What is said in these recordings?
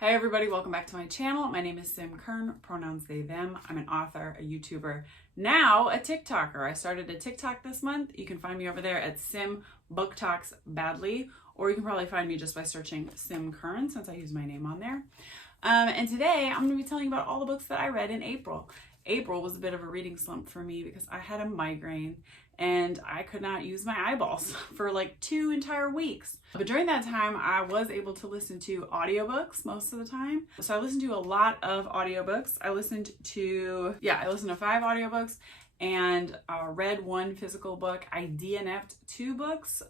Hey everybody, welcome back to my channel. My name is Sim Kern, pronouns they, them. I'm an author, a YouTuber, now a TikToker. I started a TikTok this month. You can find me over there at Sim Book Talks Badly, or you can probably find me just by searching Sim Kern since I use my name on there. And today I'm going to be telling you about all the books that I read in April. April was a bit of a reading slump for me because I had a migraine and I could not use my eyeballs for like 2 entire weeks. But during that time, I was able to listen to audiobooks most of the time. So I listened to a lot of audiobooks. I listened to 5 audiobooks and read 1 physical book. I DNF'd 2 books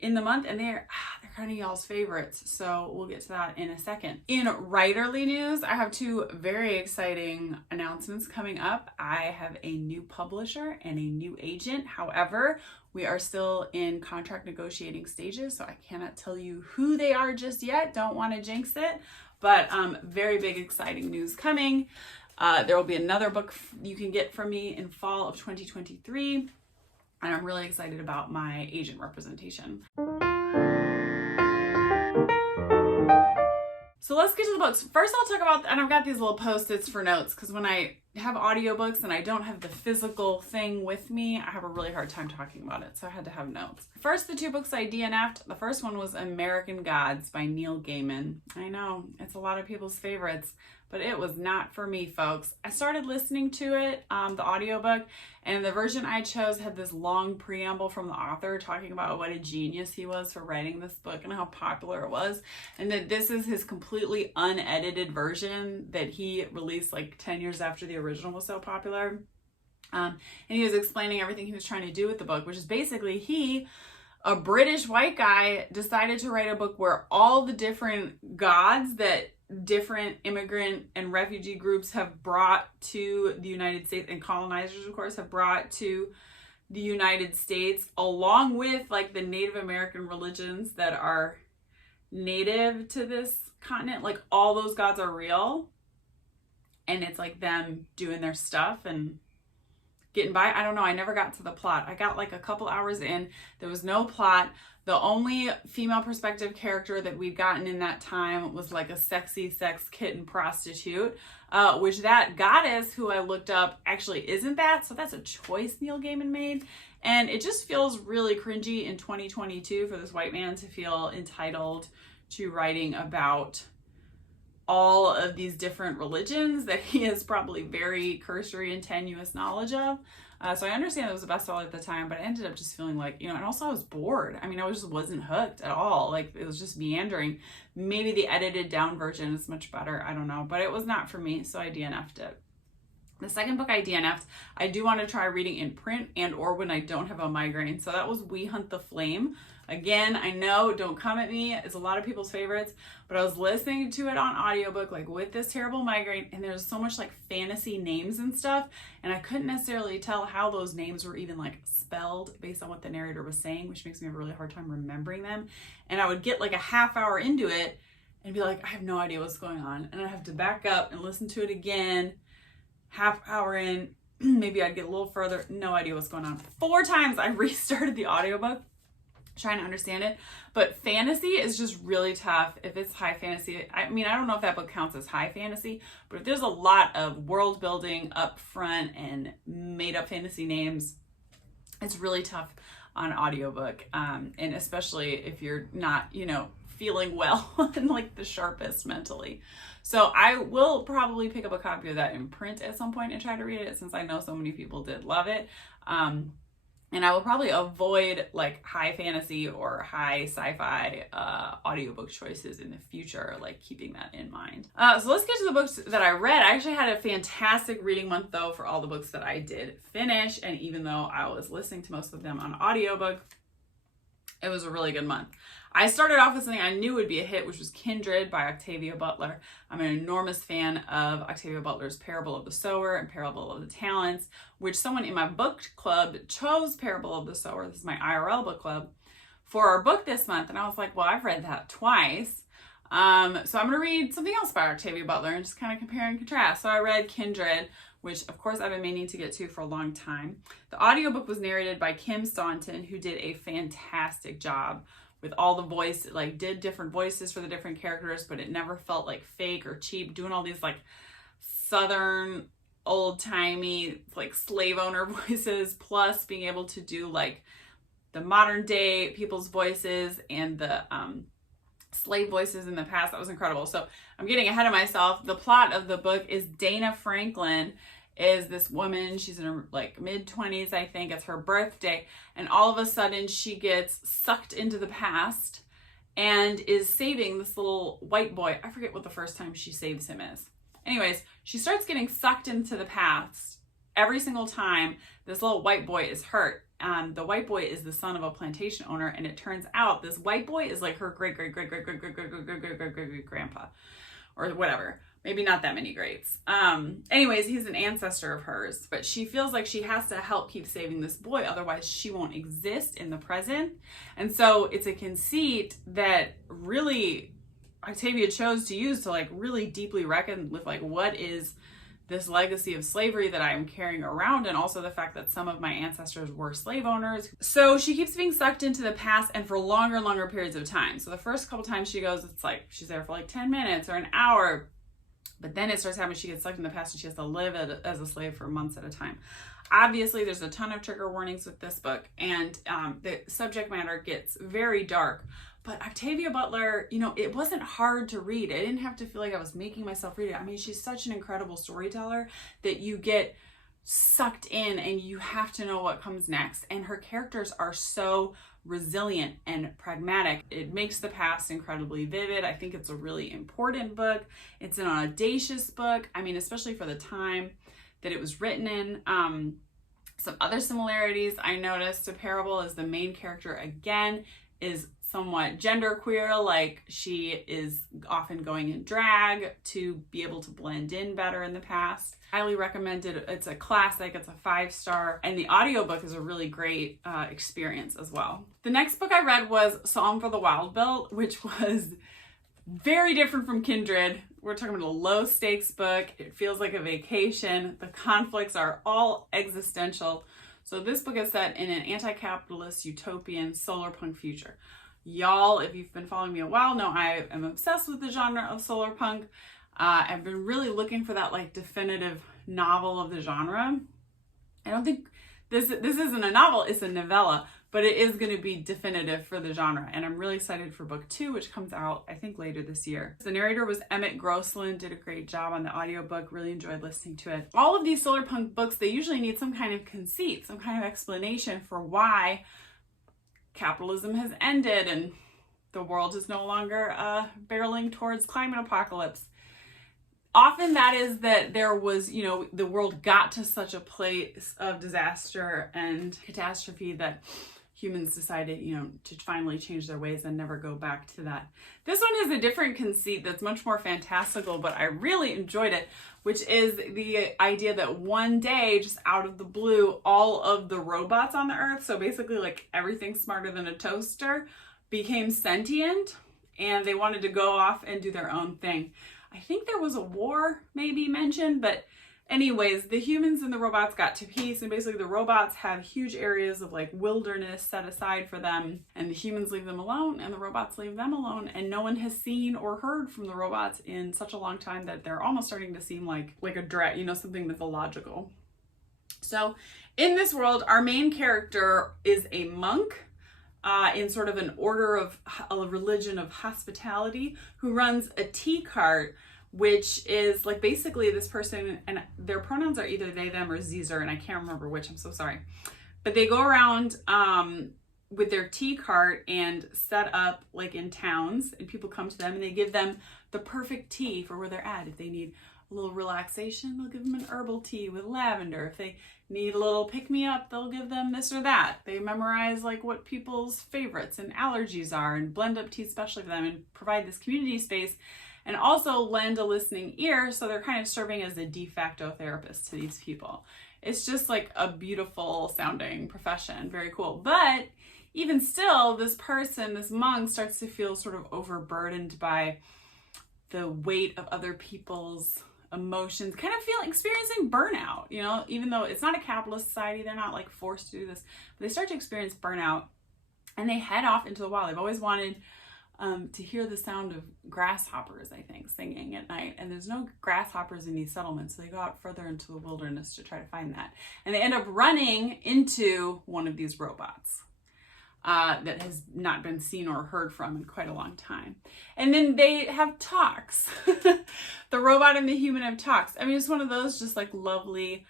in the month, and they're kind of y'all's favorites, so we'll get to that in a second. In writerly news, I have 2 very exciting announcements coming up. I have a new publisher and a new agent. However, we are still in contract negotiating stages, so I cannot tell you who they are just yet. Don't want to jinx it, but very big exciting news coming. There will be another book you can get from me in fall of 2023. And I'm really excited about my agent representation. So let's get to the books. First I'll talk about, and I've got these little post-its for notes, because when I have audiobooks and I don't have the physical thing with me, I have a really hard time talking about it, so I had to have notes. First, the 2 books I DNF'd. The first one was American Gods by Neil Gaiman. I know, it's a lot of people's favorites, but it was not for me, folks. I started listening to it, the audiobook, and the version I chose had this long preamble from the author talking about what a genius he was for writing this book and how popular it was, and that this is his completely unedited version that he released like 10 years after the original was so popular. And he was explaining everything he was trying to do with the book, which is basically he, a British white guy, decided to write a book where all the different gods that different immigrant and refugee groups have brought to the United States, and colonizers of course have brought to the United States, along with like the Native American religions that are native to this continent, like all those gods are real, and it's like them doing their stuff and getting by. I don't know, I never got to the plot. I got like a couple hours in, there was no plot. The only female perspective character that we'd gotten in that time was like a sexy sex kitten prostitute, which that goddess who I looked up actually isn't that, so that's a choice Neil Gaiman made. And it just feels really cringy in 2022 for this white man to feel entitled to writing about all of these different religions that he has probably very cursory and tenuous knowledge of. So I understand it was a bestseller at the time, but I ended up just feeling like, and also I was bored. I mean, I just wasn't hooked at all. Like, it was just meandering. Maybe the edited down version is much better. I don't know, but it was not for me, so I DNF'd it. The second book I DNF'd, I do want to try reading in print and or when I don't have a migraine. So that was We Hunt the Flame. Again, I know, don't come at me, it's a lot of people's favorites, but I was listening to it on audiobook, like with this terrible migraine, and there's so much like fantasy names and stuff, and I couldn't necessarily tell how those names were even like spelled based on what the narrator was saying, which makes me have a really hard time remembering them. And I would get like a half hour into it and be like, I have no idea what's going on, and I have to back up and listen to it again. Half hour in, maybe I'd get a little further, no idea what's going on. 4 times I restarted the audiobook trying to understand it. But fantasy is just really tough if it's high fantasy. I mean, I don't know if that book counts as high fantasy, but if there's a lot of world building up front and made up fantasy names, it's really tough on audiobook. And especially if you're not, feeling well and like the sharpest mentally. So I will probably pick up a copy of that in print at some point and try to read it, since I know so many people did love it. And I will probably avoid like high fantasy or high sci-fi audiobook choices in the future, like keeping that in mind. So let's get to the books that I read. I actually had a fantastic reading month though for all the books that I did finish. And even though I was listening to most of them on audiobook, it was a really good month. I started off with something I knew would be a hit, which was Kindred by Octavia Butler. I'm an enormous fan of Octavia Butler's Parable of the Sower and Parable of the Talents, which someone in my book club chose Parable of the Sower. This is my IRL book club for our book this month. And I was like, well, I've read that twice. So I'm going to read something else by Octavia Butler and just kind of compare and contrast. So I read Kindred, which of course I've been meaning to get to for a long time. The audiobook was narrated by Kim Staunton, who did a fantastic job with all the voice, like did different voices for the different characters, but it never felt like fake or cheap, doing all these like Southern old-timey like slave owner voices, plus being able to do like the modern day people's voices and the slave voices in the past. That was incredible. So I'm getting ahead of myself. The plot of the book is Dana Franklin is this woman. She's in her like mid-20s, I think. It's her birthday, and all of a sudden she gets sucked into the past and is saving this little white boy. I forget what the first time she saves him is. Anyways, she starts getting sucked into the past every single time this little white boy is hurt. The white boy is the son of a plantation owner, and it turns out this white boy is like her great-great-great-great-great-great-great-great-great-grandpa or whatever. Maybe not that many greats. Anyways, he's an ancestor of hers, but she feels like she has to help keep saving this boy, otherwise she won't exist in the present. And so it's a conceit that really Octavia chose to use to like really deeply reckon with like what is this legacy of slavery that I'm carrying around, and also the fact that some of my ancestors were slave owners. So she keeps being sucked into the past, and for longer and longer periods of time. So the first couple times she goes, it's like she's there for like 10 minutes or an hour, but then it starts happening, she gets sucked in the past and she has to live as a slave for months at a time. Obviously, there's a ton of trigger warnings with this book, and the subject matter gets very dark. But Octavia Butler, you know, it wasn't hard to read. I didn't have to feel like I was making myself read it. I mean, she's such an incredible storyteller that you get sucked in and you have to know what comes next. And her characters are so resilient and pragmatic. It makes the past incredibly vivid. I think it's a really important book. It's an audacious book. I mean, especially for the time that it was written in. Some other similarities I noticed to Parable is the main character, again, is somewhat genderqueer, like she is often going in drag to be able to blend in better in the past. Highly recommended. It's a classic, it's a 5-star, and the audiobook is a really great experience as well. The next book I read was Psalm for the Wild Built, which was very different from Kindred. We're talking about a low stakes book. It feels like a vacation. The conflicts are all existential. So this book is set in an anti-capitalist utopian solar punk future. Y'all, if you've been following me a while, know I am obsessed with the genre of solar punk. I've been really looking for that like definitive novel of the genre. I don't think this isn't a novel, it's a novella, but it is going to be definitive for the genre. And I'm really excited for book 2, which comes out, I think, later this year. The narrator was Emmett Grossland, did a great job on the audiobook, really enjoyed listening to it. All of these solar punk books, they usually need some kind of conceit, some kind of explanation for why capitalism has ended and the world is no longer barreling towards climate apocalypse. Often that is that there was, you know, the world got to such a place of disaster and catastrophe that humans decided, you know, to finally change their ways and never go back to that. This one has a different conceit that's much more fantastical, but I really enjoyed it, which is the idea that one day, just out of the blue, all of the robots on the earth, so basically like everything smarter than a toaster, became sentient, and they wanted to go off and do their own thing. I think there was a war maybe mentioned, but anyways, the humans and the robots got to peace, and basically the robots have huge areas of like wilderness set aside for them, and the humans leave them alone and the robots leave them alone, and no one has seen or heard from the robots in such a long time that they're almost starting to seem like a dread, you know, something mythological. So in this world, our main character is a monk in sort of an order of a religion of hospitality, who runs a tea cart, which is like basically this person, and their pronouns are either they, them, or Caesar, and I can't remember which, I'm so sorry. But they go around with their tea cart and set up like in towns, and people come to them and they give them the perfect tea for where they're at. If they need a little relaxation, they'll give them an herbal tea with lavender. If they need a little pick-me-up, they'll give them this or that. They memorize like what people's favorites and allergies are and blend up tea specially for them and provide this community space, and also lend a listening ear, so they're kind of serving as a de facto therapist to these people. It's just like a beautiful sounding profession, very cool. But even still, this person, this monk, starts to feel sort of overburdened by the weight of other people's emotions, kind of experiencing burnout, you know, even though it's not a capitalist society, they're not like forced to do this, but they start to experience burnout. And they head off into the wild. They've always wanted to hear the sound of grasshoppers, I think, singing at night. And there's no grasshoppers in these settlements, so they go out further into the wilderness to try to find that. And they end up running into one of these robots that has not been seen or heard from in quite a long time. And then they have talks. The robot and the human have talks. I mean, it's one of those just like lovely,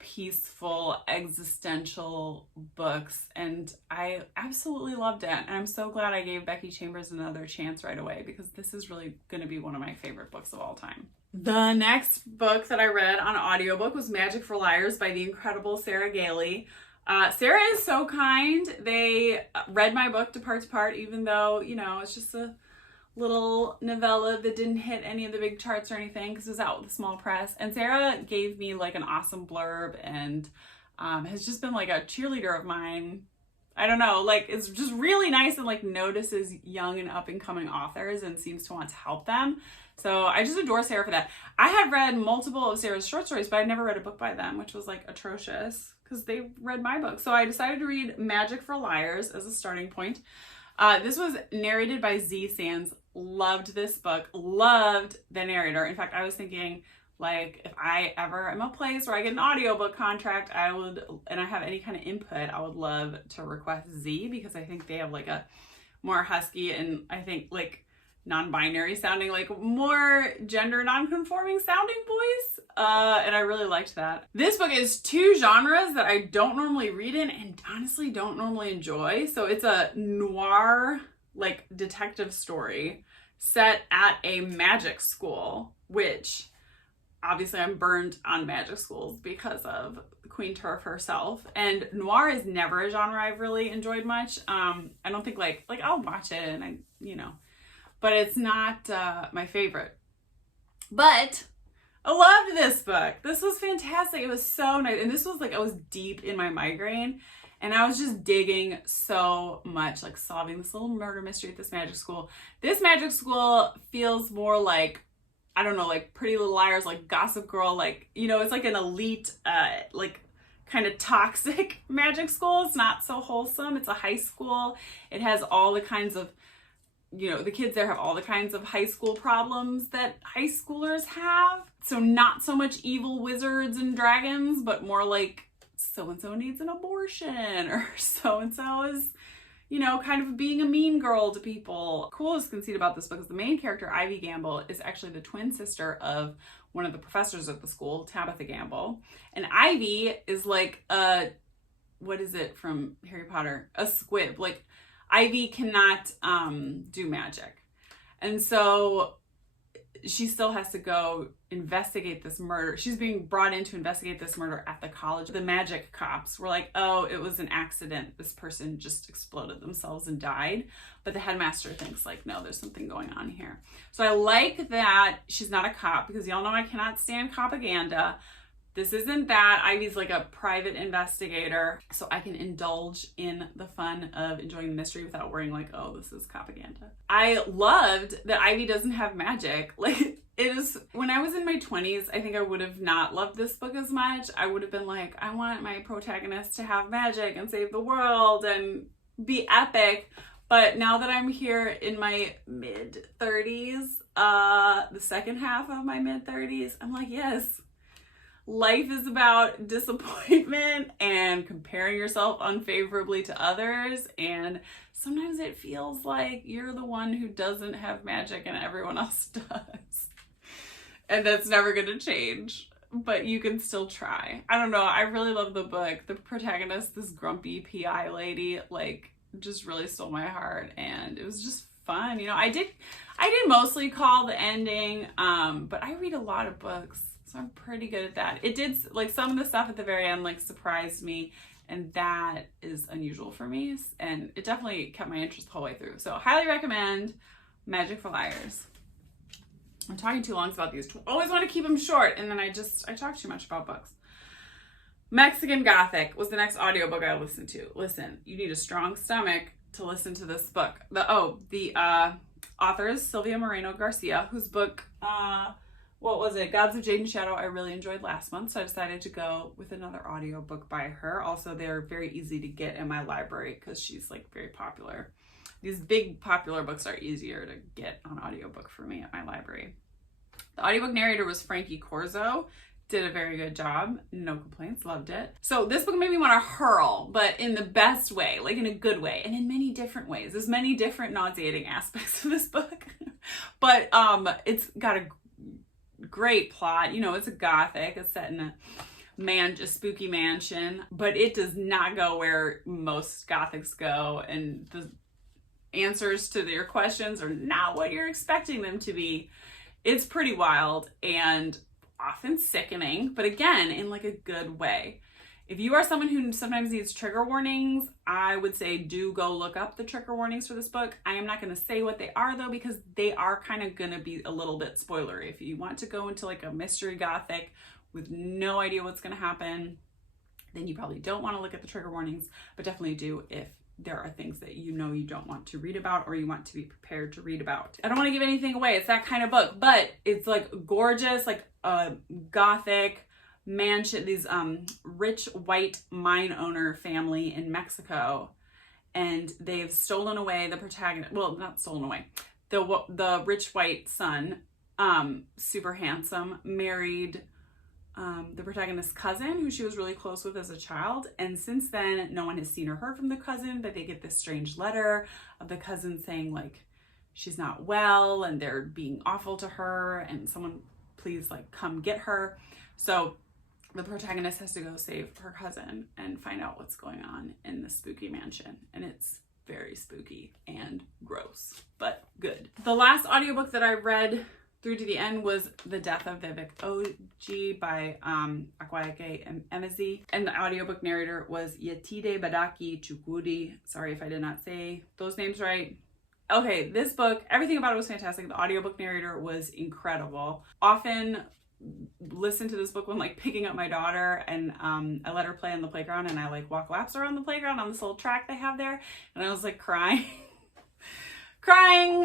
peaceful, existential books, and I absolutely loved it. And I'm so glad I gave Becky Chambers another chance right away, because this is really going to be one of my favorite books of all time. The next book that I read on audiobook was Magic for Liars by the incredible Sarah Gailey. Sarah is so kind. They read my book to part, even though, you know, it's just a little novella that didn't hit any of the big charts or anything because it was out with a small press. And Sarah gave me like an awesome blurb and has just been like a cheerleader of mine. I don't know, like it's just really nice and like notices young and up and coming authors and seems to want to help them. So I just adore Sarah for that. I had read multiple of Sarah's short stories, but I'd never read a book by them, which was like atrocious because they read my book. So I decided to read Magic for Liars as a starting point. This was narrated by Z Sands. Loved this book, loved the narrator. In fact, I was thinking, like, if I ever am a place where I get an audiobook contract, I would, and I have any kind of input, I would love to request Z, because I think they have like a more husky and I think like non-binary sounding, like more gender non-conforming sounding voice. And I really liked that. This book is two genres that I don't normally read in and honestly don't normally enjoy. So it's a noir, like detective story set at a magic school, which obviously I'm burned on magic schools because of Queen Turf herself. And noir is never a genre I've really enjoyed much. I don't think like I'll watch it and I, you know, but it's not my favorite. But I loved this book. This was fantastic. It was so nice. And this was like, I was deep in my migraine and I was just digging so much, like solving this little murder mystery at this magic school. This magic school feels more like, I don't know, like Pretty Little Liars, like Gossip Girl, like, you know, it's like an elite, like kind of toxic magic school. It's not so wholesome. It's a high school. It has all the kinds of, you know, the kids there have all the kinds of high school problems that high schoolers have. So not so much evil wizards and dragons, but more like so-and-so needs an abortion, or so-and-so is, you know, kind of being a mean girl to people. Coolest conceit about this book is the main character, Ivy Gamble, is actually the twin sister of one of the professors at the school, Tabitha Gamble. And Ivy is like a, what is it from Harry Potter? A squib. Like, Ivy cannot do magic. And so she still has to go investigate this murder. She's being brought in to investigate this murder at the college. The magic cops were like, oh, it was an accident. This person just exploded themselves and died. But the headmaster thinks like, no, there's something going on here. So I like that she's not a cop, because y'all know I cannot stand propaganda. This isn't that. Ivy's like a private investigator, so I can indulge in the fun of enjoying the mystery without worrying like, oh, this is propaganda. I loved that Ivy doesn't have magic. Like, it is, when I was in my 20s, I think I would have not loved this book as much. I would have been like, I want my protagonist to have magic and save the world and be epic. But now that I'm here in my mid-30s, the second half of my mid-30s, I'm like, yes. Life is about disappointment and comparing yourself unfavorably to others, and sometimes it feels like you're the one who doesn't have magic and everyone else does. And that's never going to change, but you can still try. I don't know, I really love the book. The protagonist, this grumpy PI lady, like just really stole my heart, and it was just fun. You know, I did mostly call the ending, but I read a lot of books. So I'm pretty good at that. It did, like, some of the stuff at the very end, like, surprised me, and that is unusual for me, and it definitely kept my interest the whole way through. So highly recommend Magic for Liars. I'm talking too long about these. Always want to keep them short, and then I talk too much about books. Mexican Gothic was the next audiobook I listened to. Listen, you need a strong stomach to listen to this book. The author is Sylvia Moreno Garcia, whose book, what was it? Gods of Jade and Shadow I really enjoyed last month, so I decided to go with another audiobook by her. Also, they're very easy to get in my library because she's like very popular. These big popular books are easier to get on audiobook for me at my library. The audiobook narrator was Frankie Corzo. Did a very good job. No complaints. Loved it. So this book made me want to hurl, but in the best way, like in a good way, and in many different ways. There's many different nauseating aspects of this book. But it's got a great plot. You know, it's a Gothic. It's set in a spooky mansion, but it does not go where most Gothics go, and the answers to your questions are not what you're expecting them to be. It's pretty wild and often sickening, but again, in like a good way. If you are someone who sometimes needs trigger warnings, I would say do go look up the trigger warnings for this book. I am not going to say what they are though, because they are kind of going to be a little bit spoilery. If you want to go into like a mystery Gothic with no idea what's going to happen, then you probably don't want to look at the trigger warnings, but definitely do if there are things that you know you don't want to read about or you want to be prepared to read about. I don't want to give anything away. It's that kind of book, but it's like gorgeous, like a Gothic mansion, these rich white mine owner family in Mexico, and they've stolen away the protagonist. Well, not stolen away. The rich white son, super handsome, married the protagonist's cousin, who she was really close with as a child. And since then, no one has seen or heard from the cousin, but they get this strange letter of the cousin saying like she's not well and they're being awful to her and someone please like come get her. So the protagonist has to go save her cousin and find out what's going on in the spooky mansion. And it's very spooky and gross, but good. The last audiobook that I read through to the end was The Death of Vivek OG by Akwaeke Emezi. And the audiobook narrator was Yetide Badaki Chukwudi. Sorry if I did not say those names right. Okay, this book, everything about it was fantastic. The audiobook narrator was incredible. Often listen to this book when like picking up my daughter, and I let her play on the playground and I like walk laps around the playground on this little track they have there, and I was like crying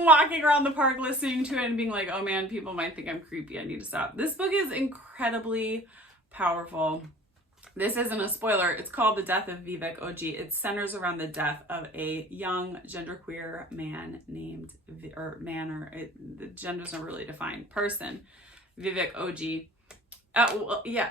walking around the park listening to it and being like, oh man, people might think I'm creepy, I need to stop. This book is incredibly powerful. This isn't a spoiler. It's called The Death of Vivek OG. It centers around the death of a young genderqueer man named, the gender's not really defined, person, Vivek OG. Well, yeah,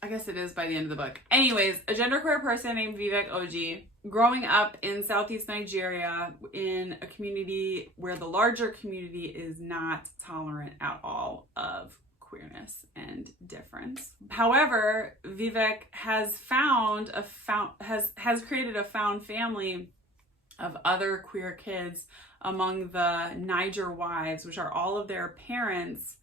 I guess it is by the end of the book. Anyways, a genderqueer person named Vivek OG, growing up in Southeast Nigeria in a community where the larger community is not tolerant at all of queerness and difference. However, Vivek has created a found family of other queer kids among the Niger wives, which are all of their parents.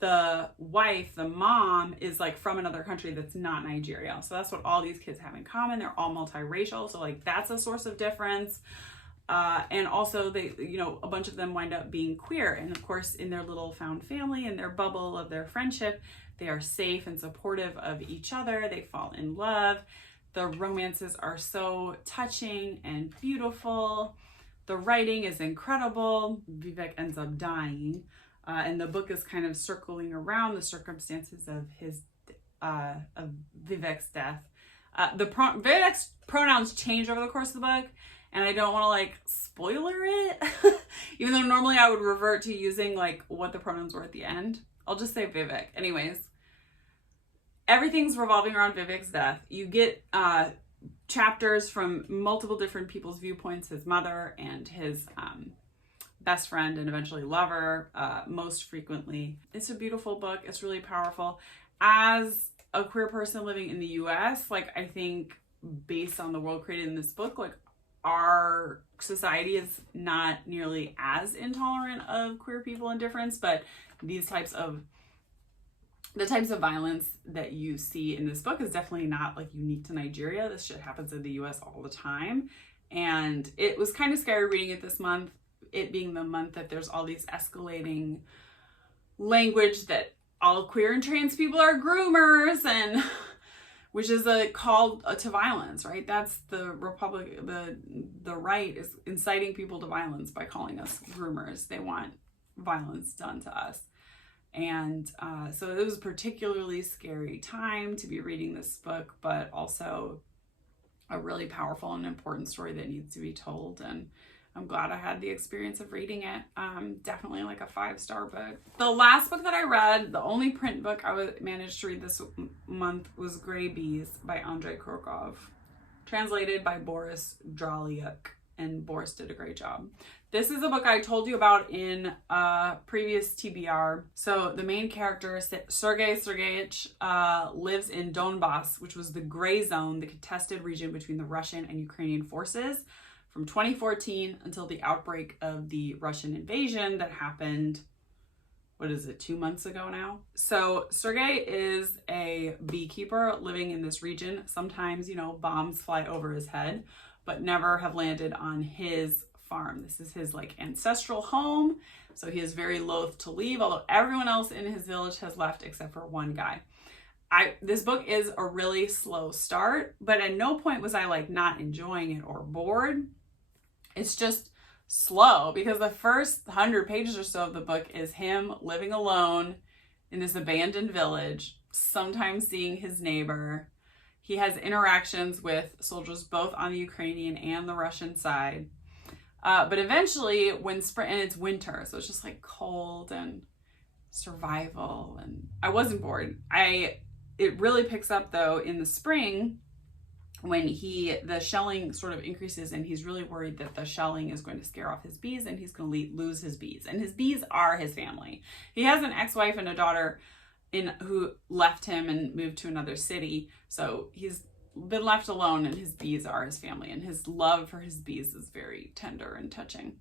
The wife, the mom, is like from another country that's not Nigeria. So that's what all these kids have in common. They're all multiracial. So like that's a source of difference. And also they, a bunch of them wind up being queer. And of course, in their little found family, in their bubble of their friendship, they are safe and supportive of each other. They fall in love. The romances are so touching and beautiful. The writing is incredible. Vivek ends up dying. And the book is kind of circling around the circumstances of of Vivek's death. Vivek's pronouns change over the course of the book, and I don't want to like spoiler it, even though normally I would revert to using like what the pronouns were at the end. I'll just say Vivek. Anyways, everything's revolving around Vivek's death. You get chapters from multiple different people's viewpoints, his mother and his best friend and eventually lover, most frequently. It's a beautiful book. It's really powerful. As a queer person living in the US, like I think based on the world created in this book, like our society is not nearly as intolerant of queer people and difference, but the types of violence that you see in this book is definitely not like unique to Nigeria. This shit happens in the US all the time. And it was kind of scary reading it this month, it being the month that there's all these escalating language that all queer and trans people are groomers, and which is a call to violence, right? That's the right is inciting people to violence by calling us groomers. They want violence done to us. And so it was a particularly scary time to be reading this book, but also a really powerful and important story that needs to be told. And I'm glad I had the experience of reading it. Definitely like a 5-star book. The last book that I read, the only print book I managed to read this month, was Gray Bees by Andrei Krokov, translated by Boris Dralyuk, and Boris did a great job. This is a book I told you about in a previous TBR. So the main character, Sergei Sergeyevich, lives in Donbass, which was the gray zone, the contested region between the Russian and Ukrainian forces from 2014 until the outbreak of the Russian invasion that happened, 2 months ago now? So Sergei is a beekeeper living in this region. Sometimes, bombs fly over his head, but never have landed on his farm. This is his ancestral home, so he is very loath to leave, although everyone else in his village has left except for one guy. This book is a really slow start, but at no point was I not enjoying it or bored. It's just slow because the first 100 pages or so of the book is him living alone in this abandoned village, sometimes seeing his neighbor. He has interactions with soldiers both on the Ukrainian and the Russian side. But eventually when spring, and it's winter, so it's just cold and survival, and I wasn't bored. It really picks up though in the spring when the shelling sort of increases, and he's really worried that the shelling is going to scare off his bees and he's going to lose his bees. And his bees are his family. He has an ex-wife and a daughter who left him and moved to another city. So he's been left alone, and his bees are his family, and his love for his bees is very tender and touching.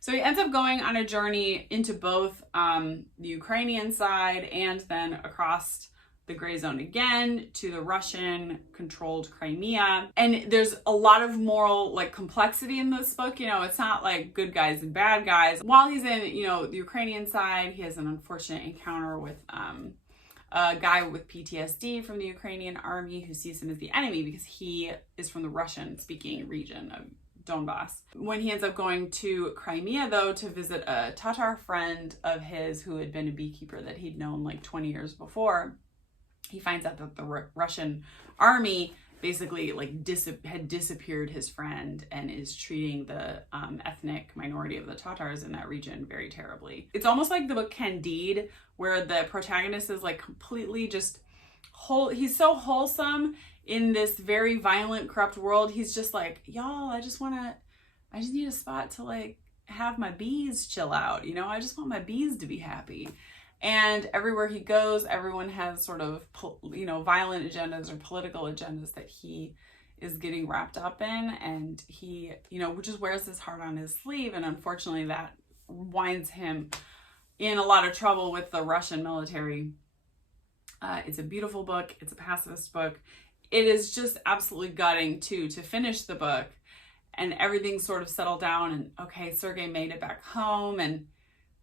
So he ends up going on a journey into both the Ukrainian side and then across the gray zone again to the Russian controlled Crimea. And there's a lot of moral complexity in this book. It's not good guys and bad guys. While he's in, the Ukrainian side, he has an unfortunate encounter with a guy with PTSD from the Ukrainian army who sees him as the enemy because he is from the Russian-speaking region of Donbass. When he ends up going to Crimea, though, to visit a Tatar friend of his who had been a beekeeper that he'd known 20 years before, he finds out that the Russian army basically had disappeared his friend and is treating the ethnic minority of the Tatars in that region very terribly. It's almost like the book Kindred, where the protagonist is completely just he's so wholesome in this very violent, corrupt world. He's just y'all, I just need a spot to have my bees chill out. I just want my bees to be happy. And everywhere he goes, everyone has sort of, violent agendas or political agendas that he is getting wrapped up in. And he, just wears his heart on his sleeve. And unfortunately, that winds him in a lot of trouble with the Russian military. It's a beautiful book. It's a pacifist book. It is just absolutely gutting, too, to finish the book. And everything's sort of settled down. And, okay, Sergei made it back home. And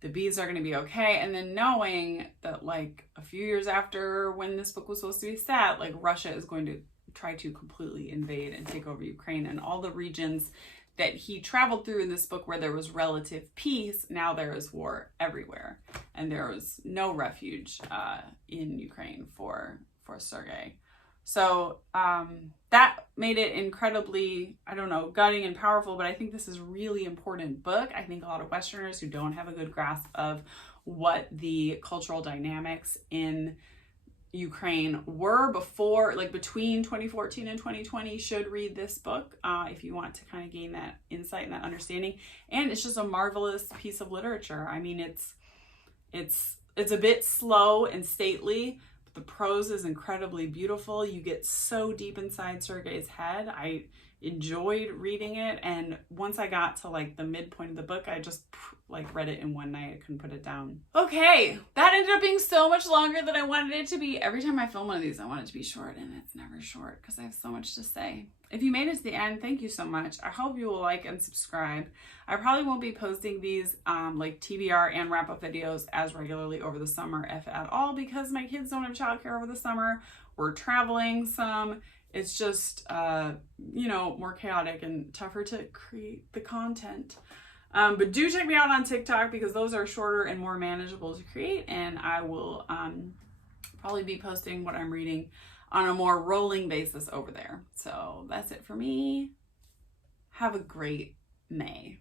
the bees are going to be okay. And then knowing that a few years after when this book was supposed to be set, Russia is going to try to completely invade and take over Ukraine, and all the regions that he traveled through in this book where there was relative peace, now there is war everywhere. And there was no refuge in Ukraine for Sergei. So that made it incredibly, gutting and powerful, but I think this is a really important book. I think a lot of Westerners who don't have a good grasp of what the cultural dynamics in Ukraine were between 2014 and 2020 should read this book if you want to kind of gain that insight and that understanding. And it's just a marvelous piece of literature. I mean, it's a bit slow and stately, the prose is incredibly beautiful. You get so deep inside Sergei's head. I enjoyed reading it, and once I got to the midpoint of the book, I just read it in one night. I couldn't put it down. Okay, that ended up being so much longer than I wanted it to be. Every time I film one of these, I want it to be short, and it's never short because I have so much to say. If you made it to the end, thank you so much. I hope you will like and subscribe. I probably won't be posting these TBR and wrap-up videos as regularly over the summer, if at all, because my kids don't have childcare over the summer. We're traveling some. It's just, more chaotic and tougher to create the content. But do check me out on TikTok because those are shorter and more manageable to create, and I will probably be posting what I'm reading on a more rolling basis over there. So that's it for me. Have a great May.